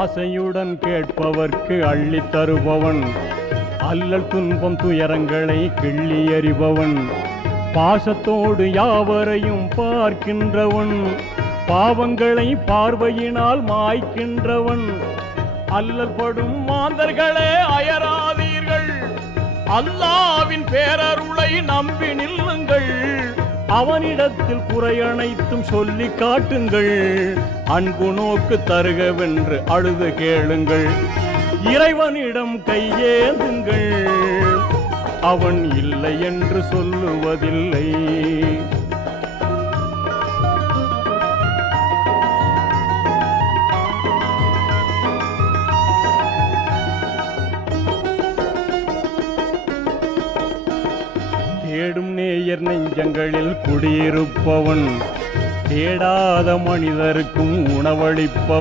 ஆசையுடன் கேட்பவர்க்கு அள்ளித் தருபவன், அல்லல் துன்பம் துயரங்களை கிள்ளி எறிபவன், பாசத்தோடு யாவரையும் பார்க்கின்றவன், பாவங்களை பார்வையினால் மாய்க்கின்றவன். அல்லல் படும் மாந்தர்களே அயராதீர்கள், அல்லாவின் பேரருளை நம்பி நில்லுங்கள். அவனிடத்தில் குறையனைத்தும் சொல்லி காட்டுங்கள், அன்பு நோக்கு தருகவென்று அழுது கேளுங்கள். இறைவனிடம் கையேந்துங்கள், அவன் இல்லை என்று சொல்லுவதில்லை. தேடும் நேயர் நெஞ்சங்களில் குடியிருப்பவன், தேடாத மனிதருக்கும் உணவளிப்பவன்.